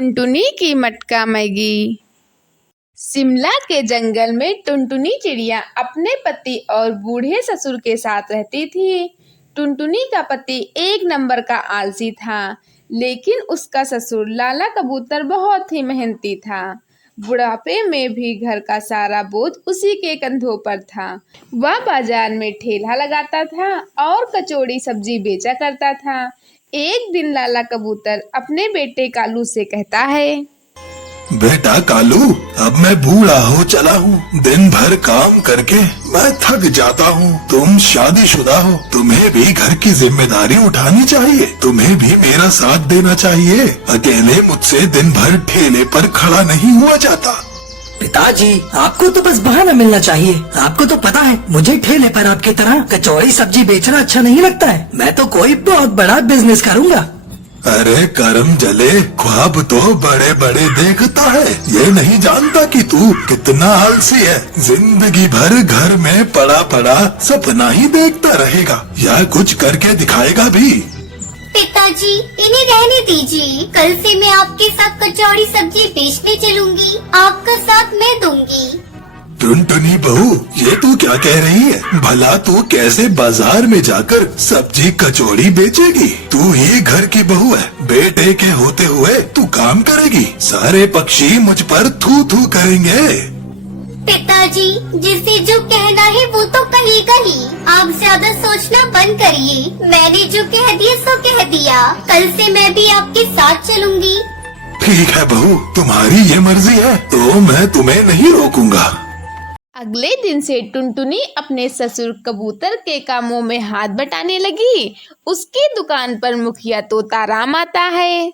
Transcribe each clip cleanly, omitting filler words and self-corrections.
टुनटुनी की मटका मैगी। शिमला के जंगल में टुनटुनी चिड़िया अपने पति और बूढ़े ससुर के साथ रहती थी। टुनटुनी का पति एक नंबर का आलसी था, लेकिन उसका ससुर लाला कबूतर बहुत ही मेहनती था। बुढ़ापे में भी घर का सारा बोझ उसी के कंधों पर था। वह बाजार में ठेला लगाता था और कचौड़ी सब्जी बेचा करता था। एक दिन लाला कबूतर अपने बेटे कालू से कहता है, बेटा कालू, अब मैं बूढ़ा हो चला हूँ। दिन भर काम करके मैं थक जाता हूँ। तुम शादीशुदा हो, तुम्हें भी घर की जिम्मेदारी उठानी चाहिए। तुम्हें भी मेरा साथ देना चाहिए। अकेले मुझसे दिन भर ठेले पर खड़ा नहीं हुआ जाता। पिताजी, आपको तो बस बहाना मिलना चाहिए। आपको तो पता है मुझे ठेले पर आपकी तरह कचौड़ी सब्जी बेचना अच्छा नहीं लगता है। मैं तो कोई बहुत बड़ा बिजनेस करूँगा। अरे करम जले, ख्वाब तो बड़े बड़े देखता है। ये नहीं जानता कि तू कितना आलसी है। जिंदगी भर घर में पड़ा पड़ा सपना ही देखता रहेगा, या कुछ करके दिखाएगा भी। पिताजी, इन्हें रहने दीजिए। कल से मैं आपके साथ कचौड़ी सब्जी बेचने चलूंगी। आपका साथ मैं दूंगी। टुनटुनी बहू, ये तू क्या कह रही है? भला तू कैसे बाजार में जाकर सब्जी कचौड़ी बेचेगी? तू ही घर की बहू है। बेटे के होते हुए तू काम करेगी। सारे पक्षी मुझ पर थू थू करेंगे। पिताजी, जिसे जो कहना है वो तो कहेगा ही। आप ज्यादा सोचना बंद करिए। मैंने जो कह दिया सो कह दिया। कल से मैं भी आपके साथ चलूंगी। ठीक है बहू, तुम्हारी ये मर्जी है तो मैं तुम्हें नहीं रोकूंगा। अगले दिन से टुनटुनी अपने ससुर कबूतर के कामों में हाथ बटाने लगी। उसकी दुकान पर मुखिया तोता राम आता है।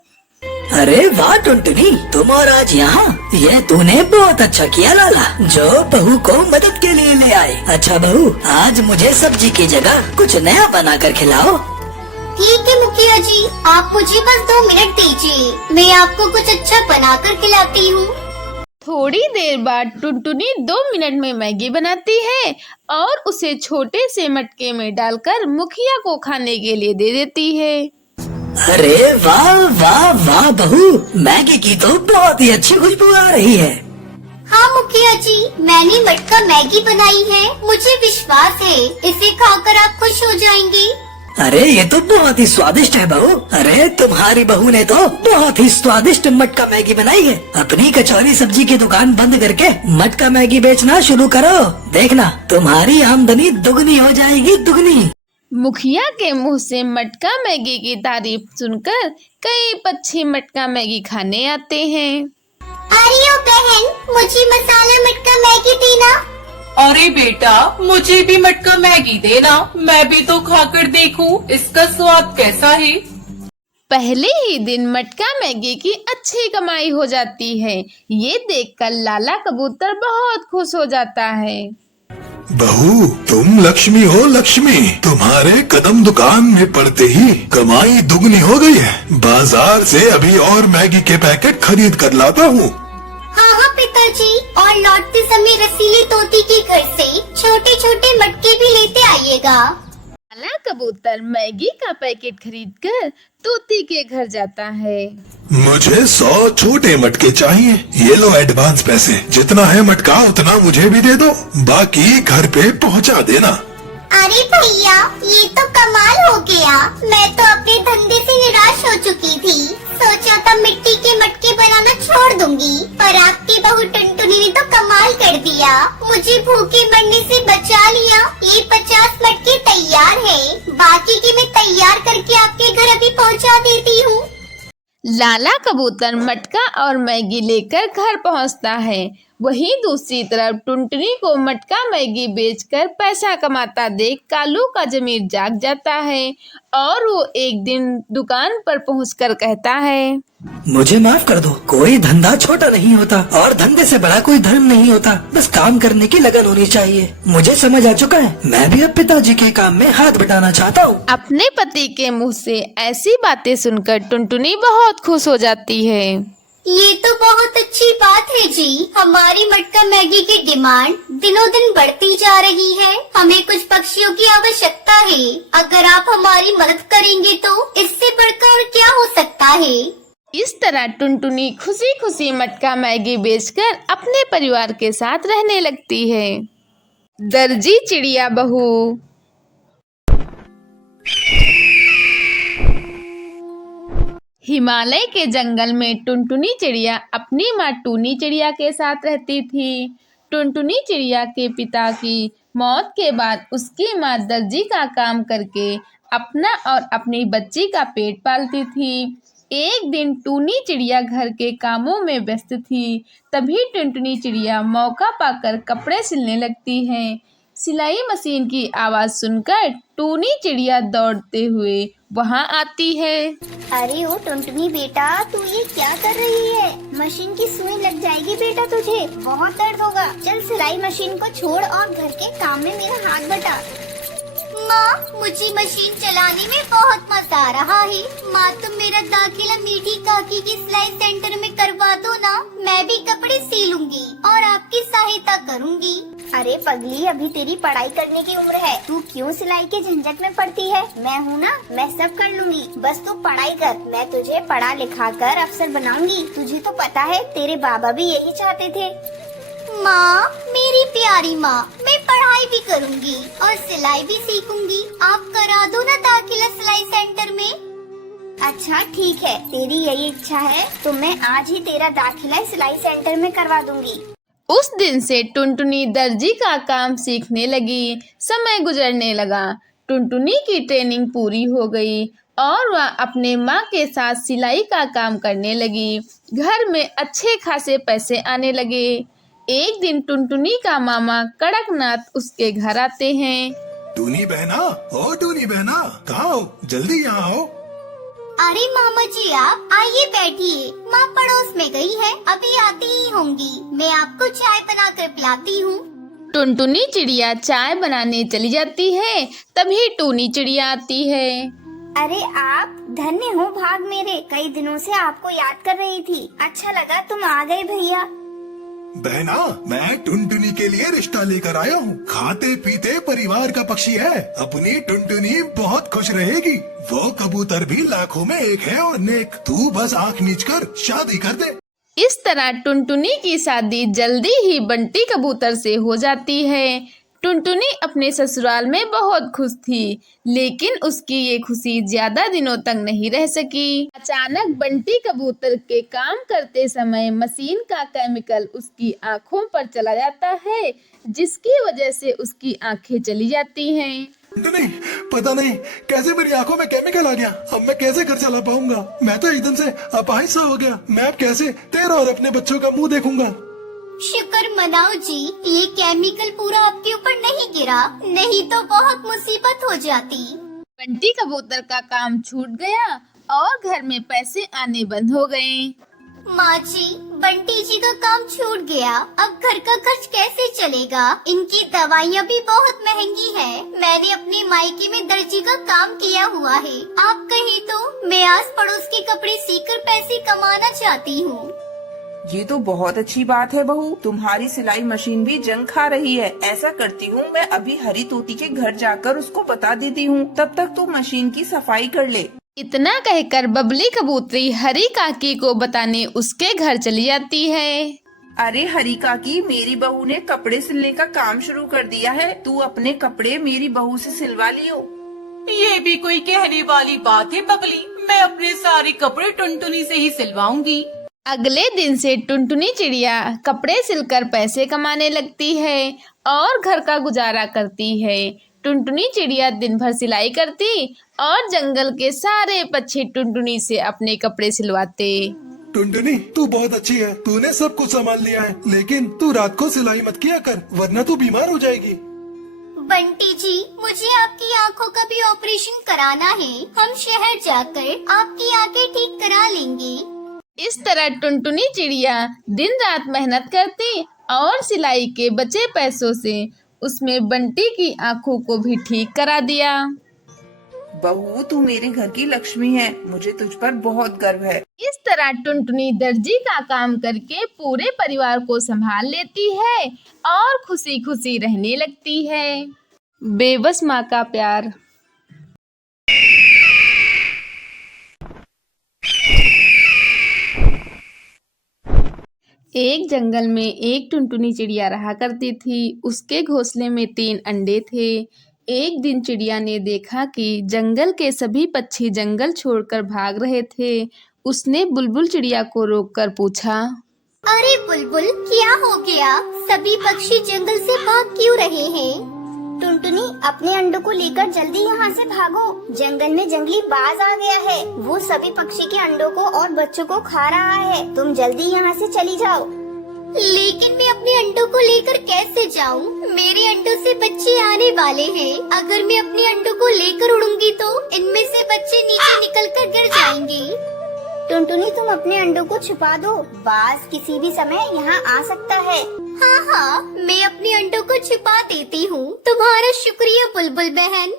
अरे वाह टुनटुनी, तुम और आज यहाँ। ये तूने बहुत अच्छा किया लाला, जो बहू को मदद के लिए ले आए। अच्छा बहू, आज मुझे सब्जी की जगह कुछ नया बना कर खिलाओ। ठीक है मुखिया जी, आप मुझे बस 2 मिनट दीजिए। मैं आपको कुछ अच्छा बना कर खिलाती हूँ। थोड़ी देर बाद टुनटुनी 2 मिनट में मैगी बनाती है और उसे छोटे से मटके में डालकर मुखिया को खाने के लिए दे देती है। अरे वाह वाह वाह बहू, मैगी की तो बहुत ही अच्छी खुशबू आ रही है। हाँ मुखिया जी, मैंने मटका मैगी बनाई है। मुझे विश्वास है इसे खाकर आप खुश हो जाएंगे। अरे ये तो बहुत ही स्वादिष्ट है बहू। अरे तुम्हारी बहू ने तो बहुत ही स्वादिष्ट मटका मैगी बनाई है। अपनी कचौरी सब्जी की दुकान बंद करके मटका मैगी बेचना शुरू करो। देखना तुम्हारी आमदनी दुगनी हो जाएगी, दुगनी। मुखिया के मुंह से मटका मैगी की तारीफ सुनकर कई पक्षी मटका मैगी खाने आते हैं। अरे ओ बहन, मुझे मसाला मटका मैगी देना। अरे बेटा, मुझे भी मटका मैगी देना। मैं भी तो खाकर देखूं इसका स्वाद कैसा है। पहले ही दिन मटका मैगी की अच्छी कमाई हो जाती है। ये देखकर लाला कबूतर बहुत खुश हो जाता है। बहू, तुम लक्ष्मी हो लक्ष्मी। तुम्हारे कदम दुकान में पड़ते ही कमाई दुगनी हो गई है। बाजार से अभी और मैगी के पैकेट खरीद कर लाता हूँ। हाँ हाँ पिताजी, और लौटते समय रसीली तोती के घर से छोटे छोटे मटके भी लेते आइएगा। लाला कबूतर मैगी का पैकेट खरीदकर तोती के घर जाता है। मुझे 100 छोटे मटके चाहिए। ये लो एडवांस पैसे। जितना है मटका उतना मुझे भी दे दो, बाकी घर पे पहुंचा देना। अरे भैया, ये तो कमाल हो गया। मैं तो अपने धंधे से निराश हो चुकी थी। सोचा था मिट्टी के मटके बनाना छोड़ दूंगी, पर आपकी बहू टुनटुनी ने तो कमाल कर दिया। मुझे भूखे मरने से बचा लिया। ये 50 मटके तैयार है। बाकी के मैं तैयार करके आपके घर अभी पहुंचा देती हूँ। लाला कबूतर मटका और मैगी लेकर घर पहुंचता है। वहीं दूसरी तरफ टुनटुनी को मटका मैगी बेचकर पैसा कमाता देख कालू का जमीर जाग जाता है और वो एक दिन दुकान पर पहुंचकर कहता है, मुझे माफ कर दो। कोई धंधा छोटा नहीं होता और धंधे से बड़ा कोई धर्म नहीं होता। बस काम करने की लगन होनी चाहिए। मुझे समझ आ चुका है। मैं भी अब पिताजी के काम में हाथ बटाना चाहता हूँ। अपने पति के मुंह से ऐसी बातें सुनकर टुनटुनी बहुत खुश हो जाती है। ये तो बहुत अच्छी बात है जी। हमारी मटका मैगी की डिमांड दिनों दिन बढ़ती जा रही है। हमें कुछ पक्षियों की आवश्यकता है। अगर आप हमारी मदद करेंगे तो इससे बढ़कर और क्या हो सकता है। इस तरह टुनटुनी खुशी खुशी मटका मैगी बेचकर अपने परिवार के साथ रहने लगती है। दर्जी चिड़िया बहू। हिमालय के जंगल में टुनटुनी चिड़िया अपनी माँ टूनी चिड़िया के साथ रहती थी। टुनटुनी चिड़िया के पिता की मौत के बाद उसकी माँ दर्जी का काम करके अपना और अपनी बच्ची का पेट पालती थी। एक दिन टूनी चिड़िया घर के कामों में व्यस्त थी। तभी टुनटुनी चिड़िया मौका पाकर कपड़े सिलने लगती है। सिलाई मशीन की आवाज सुनकर टूनी चिड़िया दौड़ते हुए वहां आती है। अरे ओ टुनटुनी बेटा, तू ये क्या कर रही है? मशीन की सुई लग जाएगी बेटा तुझे, बहुत दर्द होगा। चल सिलाई मशीन को छोड़ और घर के काम में मेरा हाथ बटा। माँ, मुझे मशीन चलाने में बहुत मजा आ रहा है। माँ, तुम मेरा दाखिला मीठी काकी की सिलाई सेंटर में करवा दो ना। मैं भी कपड़े सिलूंगी और आपकी सहायता करूंगी। अरे पगली, अभी तेरी पढ़ाई करने की उम्र है, तू क्यों सिलाई के झंझट में पड़ती है? मैं हूँ ना, मैं सब कर लूंगी। बस तू पढ़ाई कर, मैं तुझे पढ़ा लिखा कर अफसर बनाऊंगी। तुझे तो पता है तेरे बाबा भी यही चाहते थे। माँ, मेरी प्यारी माँ, मैं पढ़ाई भी करूँगी और सिलाई भी सीखूंगी। आप करा दो ना दाखिला सिलाई सेंटर में। अच्छा ठीक है, तेरी यही इच्छा है तो मैं आज ही तेरा दाखिला सिलाई सेंटर में करवा दूंगी। उस दिन से टुनटुनी दर्जी का काम सीखने लगी। समय गुजरने लगा। टुनटुनी की ट्रेनिंग पूरी हो गई और वह अपने माँ के साथ सिलाई का काम करने लगी। घर में अच्छे खासे पैसे आने लगे। एक दिन टुनटुनी का मामा कड़कनाथ उसके घर आते हैं। टूनी बहना, ओ टूनी बहना, कहाँ हो? जल्दी यहाँ आओ। अरे मामा जी, आप आइए बैठिए। माँ पड़ोस में गई है, अभी आती ही होंगी। मैं आपको चाय बनाकर पिलाती हूँ। टुनटुनी चिड़िया चाय बनाने चली जाती है। तभी टूनी चिड़िया आती है। अरे आप धन्य हो भाग मेरे, कई दिनों से आपको याद कर रही थी। अच्छा लगा तुम आ गए भैया। बहना, मैं टुनटुनी के लिए रिश्ता लेकर आया हूँ। खाते पीते परिवार का पक्षी है। अपनी टुनटुनी बहुत खुश रहेगी। वो कबूतर भी लाखों में एक है और नेक। तू बस आँख मीच कर शादी कर दे। इस तरह टुनटुनी की शादी जल्दी ही बंटी कबूतर से हो जाती है। टुनटुनी अपने ससुराल में बहुत खुश थी, लेकिन उसकी ये खुशी ज्यादा दिनों तक नहीं रह सकी। अचानक बंटी कबूतर के काम करते समय मशीन का केमिकल उसकी आंखों पर चला जाता है, जिसकी वजह से उसकी आंखें चली जाती हैं। टुनटुनी, पता नहीं कैसे मेरी आंखों में केमिकल आ गया। अब मैं कैसे घर चला पाऊंगा? मैं तो एकदम से अपाहिज सा हो गया। मैं अब कैसे तेरा और अपने बच्चों का मुंह देखूंगा? शुक्र मनाओ जी, ये केमिकल पूरा आपके ऊपर नहीं गिरा, नहीं तो बहुत मुसीबत हो जाती। बंटी कबूतर का काम छूट गया और घर में पैसे आने बंद हो गए। माँ जी, बंटी जी का काम छूट गया, अब घर का खर्च कैसे चलेगा? इनकी दवाइयाँ भी बहुत महंगी है। मैंने अपने मायके में दर्जी का काम किया हुआ है। आप कहीं तो मैं आस पड़ोस के कपड़े सीकर पैसे कमाना चाहती हूँ। ये तो बहुत अच्छी बात है बहू, तुम्हारी सिलाई मशीन भी जंग खा रही है। ऐसा करती हूँ, मैं अभी हरी तोती के घर जाकर उसको बता देती हूँ। तब तक तू मशीन की सफाई कर ले। इतना कहकर बबली कबूतरी हरी काकी को बताने उसके घर चली जाती है। अरे हरी काकी, मेरी बहू ने कपड़े सिलने का काम शुरू कर दिया है। तू अपने कपड़े मेरी बहू से सिलवा लियो। ये भी कोई कहने वाली बात है बबली, मैं अपने सारे कपड़े टुनटुनी से ही सिलवाऊंगी। अगले दिन से टुनटुनी चिड़िया कपड़े सिलकर पैसे कमाने लगती है और घर का गुजारा करती है। टुनटुनी चिड़िया दिन भर सिलाई करती और जंगल के सारे पक्षी टुनटुनी से अपने कपड़े सिलवाते। टुनटुनी, तू बहुत अच्छी है। तूने सब कुछ संभाल लिया है, लेकिन तू रात को सिलाई मत किया कर, वरना तू बीमार हो जाएगी। बंटी जी, मुझे आपकी आंखों का भी ऑपरेशन कराना है। हम शहर जाकर आपकी आंखें ठीक करा लेंगे। इस तरह टुनटुनी चिड़िया दिन रात मेहनत करती और सिलाई के बचे पैसों से उसमें बंटी की आंखों को भी ठीक करा दिया। बहू, तू मेरे घर की लक्ष्मी है, मुझे तुझ पर बहुत गर्व है। इस तरह टुनटुनी दर्जी का काम करके पूरे परिवार को संभाल लेती है और खुशी खुशी रहने लगती है। बेबस माँ का प्यार। एक जंगल में एक टुनटुनी चिड़िया रहा करती थी। उसके घोंसले में 3 अंडे थे। एक दिन चिड़िया ने देखा कि जंगल के सभी पक्षी जंगल छोड़कर भाग रहे थे। उसने बुलबुल चिड़िया को रोककर पूछा, अरे बुलबुल, क्या हो गया? सभी पक्षी जंगल से भाग क्यों रहे हैं? टुनटुनी, अपने अंडों को लेकर जल्दी यहाँ से भागो। जंगल में जंगली बाज आ गया है। वो सभी पक्षी के अंडों को और बच्चों को खा रहा है। तुम जल्दी यहाँ से चली जाओ। लेकिन मैं अपने अंडों को लेकर कैसे जाऊँ? मेरे अंडों से बच्चे आने वाले हैं। अगर मैं अपने अंडों को लेकर उड़ूंगी तो इनमें से बच्चे नीचे निकलकर गिर जाएंगे। टुनटुनी, तुम अपने अंडों को छुपा दो। बाज किसी भी समय यहाँ आ सकता है। हाँ हाँ, मैं अपने अंडों को छुपा देती हूँ। तुम्हारा शुक्रिया बुलबुल बहन।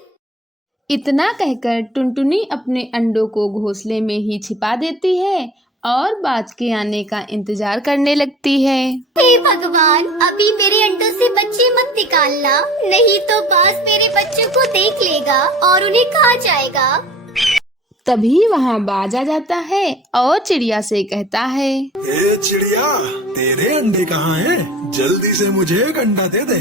इतना कहकर टुनटुनी अपने अंडों को घोंसले में ही छिपा देती है और बाज के आने का इंतजार करने लगती है। हे भगवान, अभी मेरे अंडों से बच्चे मत निकालना, नहीं तो बाज मेरे बच्चों को देख लेगा और उन्हें खा जाएगा। तभी वहाँ बाज आ जाता है और चिड़िया से कहता है, ए चिड़िया, तेरे अंडे कहाँ हैं? जल्दी से मुझे एक अंडा दे दे।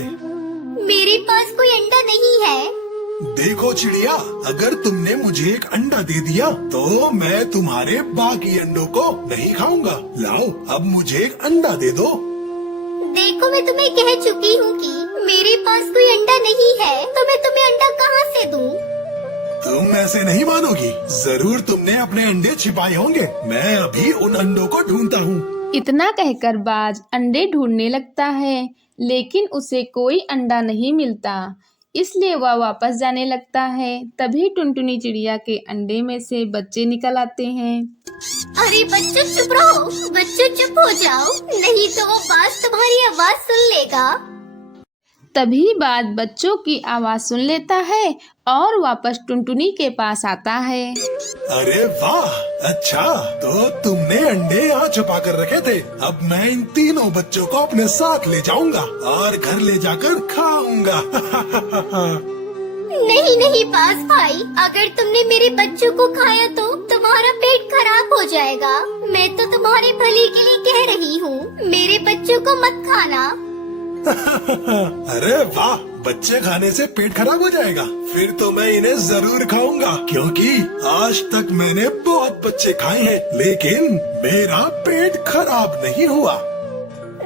मेरे पास कोई अंडा नहीं है। देखो चिड़िया, अगर तुमने मुझे एक अंडा दे दिया तो मैं तुम्हारे बाकी अंडों को नहीं खाऊंगा। लाओ, अब मुझे एक अंडा दे दो। देखो, मैं तुम्हें कह चुकी हूँ कि मेरे पास कोई अंडा नहीं है, तो मैं तुम्हें अंडा कहाँ से दूँ? तुम ऐसे नहीं मानोगी। जरूर तुमने अपने अंडे छिपाए होंगे। मैं अभी उन अंडों को ढूंढता हूँ। इतना कहकर बाज अंडे ढूंढने लगता है, लेकिन उसे कोई अंडा नहीं मिलता। इसलिए वह वापस जाने लगता है। तभी टुनटुनी चिड़िया के अंडे में से बच्चे निकल आते हैं। अरे बच्चों, चुप रहो। बच्चों, चुप हो जाओ, नहीं तो वो बाज तुम्हारी आवाज सुन लेगा। तभी बाज बच्चों की आवाज सुन लेता है और वापस टुनटुनी के पास आता है। अरे वाह, अच्छा, तो तुमने अंडे यहाँ छुपा कर रखे थे। अब मैं इन तीनों बच्चों को अपने साथ ले जाऊंगा और घर ले जाकर खाऊंगा। नहीं नहीं बाज भाई, अगर तुमने मेरे बच्चों को खाया तो तुम्हारा पेट खराब हो जाएगा। मैं तो तुम्हारे भले के लिए कह रही हूँ, मेरे बच्चों को मत खाना। अरे वाह, बच्चे खाने से पेट खराब हो जाएगा? फिर तो मैं इन्हें जरूर खाऊंगा, क्योंकि आज तक मैंने बहुत बच्चे खाए हैं, लेकिन मेरा पेट खराब नहीं हुआ।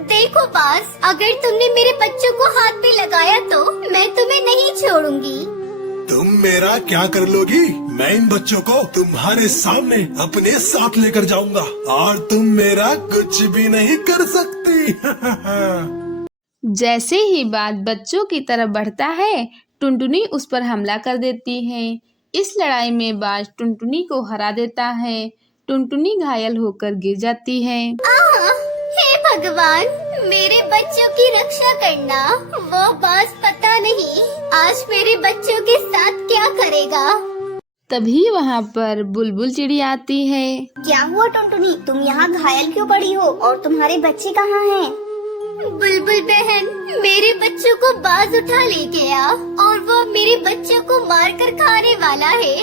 देखो बाज, अगर तुमने मेरे बच्चों को हाथ पे लगाया तो मैं तुम्हें नहीं छोड़ूंगी। तुम मेरा क्या कर लोगी? मैं इन बच्चों को तुम्हारे सामने अपने साथ लेकर जाऊंगा और तुम मेरा कुछ भी नहीं कर सकती। जैसे ही बाज बच्चों की तरफ बढ़ता है, टुनटुनी उस पर हमला कर देती है। इस लड़ाई में बाज टुनटुनी को हरा देता है। टुनटुनी घायल होकर गिर जाती है। हे भगवान, मेरे बच्चों की रक्षा करना। वो बाज पता नहीं आज मेरे बच्चों के साथ क्या करेगा। तभी वहाँ पर बुलबुल चिड़िया आती है। क्या हुआ टुनटुनी, तुम यहाँ घायल क्यों पड़ी हो और तुम्हारे बच्चे कहाँ हैं? बुलबुल बहन, मेरे बच्चों को बाज उठा ले गया और वो मेरे बच्चों को मार कर खाने वाला है।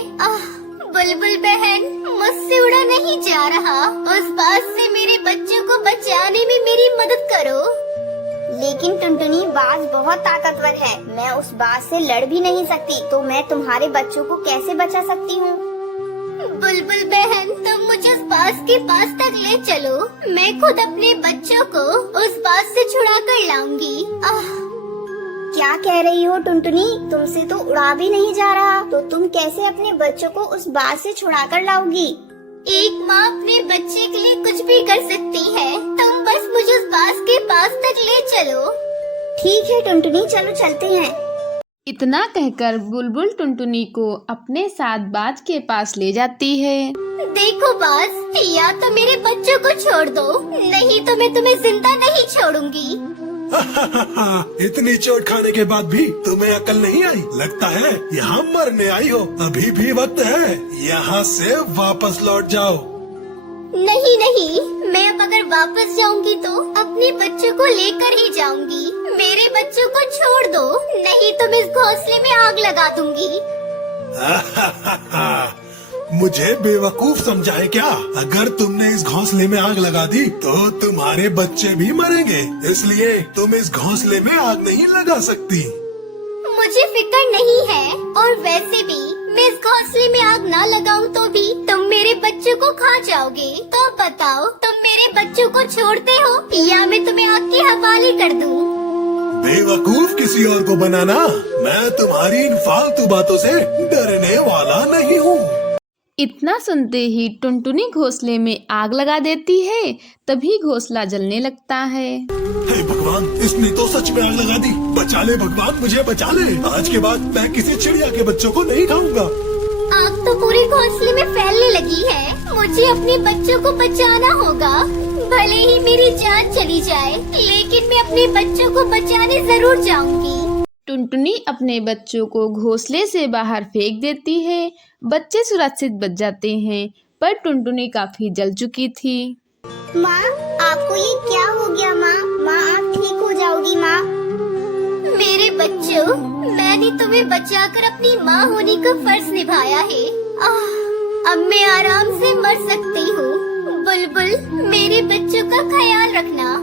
बुलबुल बहन, मुझसे उड़ा नहीं जा रहा। उस बाज से मेरे बच्चों को बचाने में मेरी मदद करो। लेकिन टुनटुनी, बाज बहुत ताकतवर है। मैं उस बाज से लड़ भी नहीं सकती, तो मैं तुम्हारे बच्चों को कैसे बचा सकती हूँ? बुलबुल बहन, तुम मुझे उस बाज के पास तक ले चलो। मैं खुद अपने बच्चों को उस बाज से छुड़ा कर लाऊंगी। क्या कह रही हो टुनटुनी? तुमसे तो उड़ा भी नहीं जा रहा, तो तुम कैसे अपने बच्चों को उस बाज से छुड़ा कर लाओगी? एक माँ अपने बच्चे के लिए कुछ भी कर सकती है। तुम बस मुझे उस बाज के पास तक ले चलो। ठीक है टुनटुनी, चलो चलते हैं। इतना कहकर बुलबुल टुनटुनी को अपने साथ बाज के पास ले जाती है। देखो बाज, या तो मेरे बच्चों को छोड़ दो, नहीं तो मैं तुम्हें जिंदा नहीं छोड़ूंगी। इतनी चोट खाने के बाद भी तुम्हें अकल नहीं आई? लगता है यहाँ मरने आई हो। अभी भी वक्त है, यहाँ से वापस लौट जाओ। नहीं नहीं, मैं अब अगर वापस जाऊंगी तो अपने बच्चों को लेकर ही जाऊंगी। मेरे बच्चों को छोड़ दो, नहीं तो मैं इस घोंसले में आग लगा दूंगी। मुझे बेवकूफ समझाए क्या? अगर तुमने इस घोंसले में आग लगा दी तो तुम्हारे बच्चे भी मरेंगे, इसलिए तुम इस घोंसले में आग नहीं लगा सकती। मुझे फिक्र नहीं है, और वैसे भी मैं इस घोंसले में आग ना लगाऊं तो भी तुम मेरे बच्चों को खा जाओगे। तो बताओ, तुम मेरे बच्चों को छोड़ते हो या मैं तुम्हें आग के हवाले कर दूं? बेवकूफ किसी और को बनाना, मैं तुम्हारी इन फालतू बातों से डरने वाला नहीं हूँ। इतना सुनते ही टुनटुनी घोंसले में आग लगा देती है। तभी घोंसला जलने लगता है। हे भगवान, इसने तो सच में आग लगा दी। बचा ले भगवान, मुझे बचा ले। आज के बाद मैं किसी चिड़िया के बच्चों को नहीं खाऊंगा। आग तो पूरे घोंसले में फैलने लगी है। मुझे अपने बच्चों को बचाना होगा। भले ही मेरी जान चली जाए, लेकिन मैं अपने बच्चों को बचाने जरूर जाऊंगी। टुनटुनी अपने बच्चों को घोंसले से बाहर फेंक देती है। बच्चे सुरक्षित बच जाते हैं, पर टुनटुनी काफी जल चुकी थी। माँ, आपको ये क्या हो गया माँ? माँ, आप ठीक हो जाओगी माँ। मेरे बच्चों, मैंने तुम्हें बचाकर अपनी माँ होने का फर्ज निभाया है। अब मैं आराम से मर सकती हूँ। बुलबुल, मेरे बच्चों का ख्याल रखना।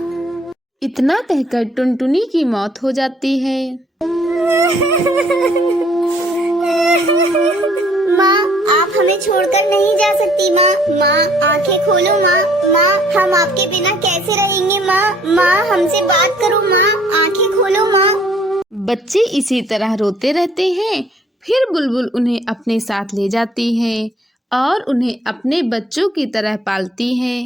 इतना कहकर टुनटुनी की मौत हो जाती है। माँ, आप हमें छोड़कर नहीं जा सकती माँ। माँ, आंखें खोलो माँ। माँ, हम आपके बिना कैसे रहेंगे माँ? माँ, हमसे बात करो माँ। आंखें खोलो माँ। बच्चे इसी तरह रोते रहते हैं। फिर बुलबुल उन्हें अपने साथ ले जाती है और उन्हें अपने बच्चों की तरह पालती है।